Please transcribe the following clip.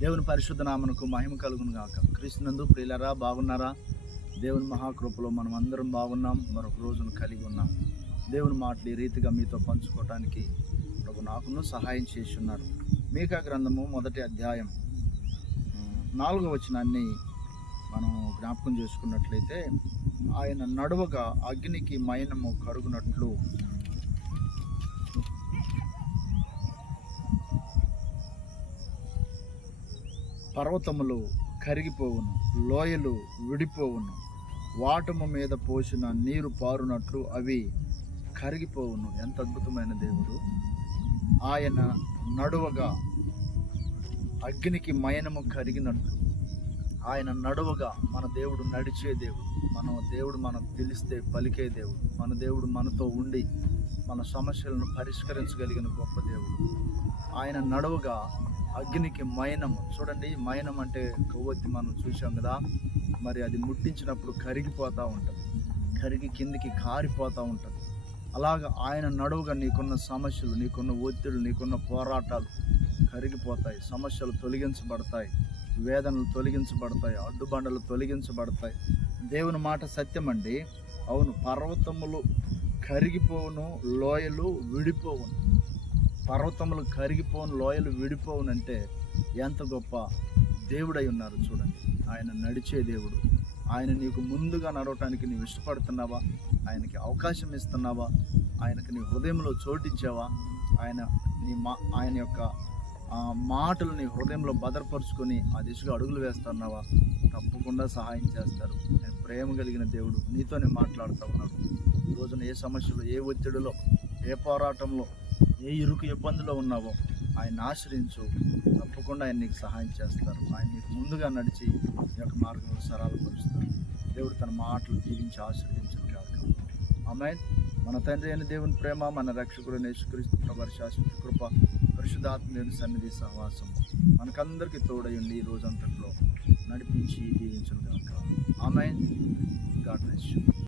దేవుని పరిశుద్ధ నామనకు మహిమ కలుగును గాక. క్రీస్తునందు ప్రియులరా బాగున్నారా? దేవుని మహాకృపలో మనం అందరం బాగున్నాం మరొక రోజును కలిగి ఉన్నాం. దేవుని మాటలు ఈ రీతిగా మీతో పంచుకోవటానికి ఒక నాకును సహాయం చేసి ఉన్నారు మీకా గ్రంథము మొదటి అధ్యాయం. నాలుగవ నాలుగో వచనాన్ని మనం జ్ఞాపకం చేసుకున్నట్లయితే ఆయన నడువగా అగ్నికి మైనము కరుగునట్లు పర్వతములు కరిగిపోవును లోయలు విడిపోవును. వాటము మీద పోసిన నీరు పారునట్లు అవి కరిగిపోవును. ఎంత అద్భుతమైన దేవుడు. ఆయన నడువగా అగ్నికి మయనము కరిగినట్లు ఆయన నడువగా మన దేవుడు నడిచే దేవుడు. మన దేవుడు మనం పిలిస్తే పలికే దేవుడు. మన దేవుడు మనతో ఉండి మన సమస్యలను పరిష్కరించగలిగిన గొప్ప దేవుడు. ఆయన నడువగా అగ్నికి మైనం చూడండి మైనం అంటే కొవ్వొత్తి మనం చూసాం కదా. మరి అది ముట్టించినప్పుడు కరిగిపోతూ ఉంటుంది. కరిగి కిందికి కారిపోతూ ఉంటుంది. అలాగ ఆయన నడువుగా నీకున్న సమస్యలు నీకున్న ఒత్తిడులు నీకున్న పోరాటాలు కరిగిపోతాయి. సమస్యలు తొలగించబడతాయి. వేదనలు తొలగించబడతాయి. అడ్డుబండలు తొలగించబడతాయి. దేవుని మాట సత్యమండి అవును పర్వతములు కరిగిపోవును లోయలు విడిపోవును. పర్వతములు కరిగిపోను లోయలు విడిపోవును అంటే ఎంత గొప్ప దేవుడై ఉన్నారు చూడండి. ఆయన నడిచే దేవుడు. ఆయన నీకు ముందుగా నడవటానికి నీవు ఇష్టపడుతున్నావా? ఆయనకి అవకాశం ఇస్తున్నావా? ఆయనకి నీ హృదయంలో చోటిచ్చావా? ఆయన నీ మా ఆయన యొక్క మాటలు నీ హృదయంలో భద్రపరుచుకొని ఆ దిశగా అడుగులు వేస్తున్నావా? తప్పకుండా సహాయం చేస్తారు. నేను ప్రేమ కలిగిన దేవుడు. నీతోనే మాట్లాడుతూ ఉన్నాడు. ఈరోజున రోజున ఏ సమస్యలో ఏ ఒత్తిడిలో ఏ పోరాటంలో ఏ ఇరుకు ఇబ్బందిలో ఉన్నావో ఆయన ఆశ్రయించు. తప్పకుండా ఆయన నీకు సహాయం చేస్తారు. ఆయన నీకు ముందుగా నడిచి ఈ యొక్క మార్గంలో సరళపరుస్తారు దేవుడు తన మాటలు దీవించి ఆశ్రయించను కాక ఆమె మన తండ్రి అయిన దేవుని ప్రేమ మన రక్షకుడు నేసుక్రీస్తు ప్రభు శాశ్వత కృప పరిశుద్ధాత్మ సన్నిధి సహవాసం మనకందరికీ తోడయండి ఈ రోజంతట్లో నడిపించి దీవించను కాక ఆమె గాడ్ బ్లెస్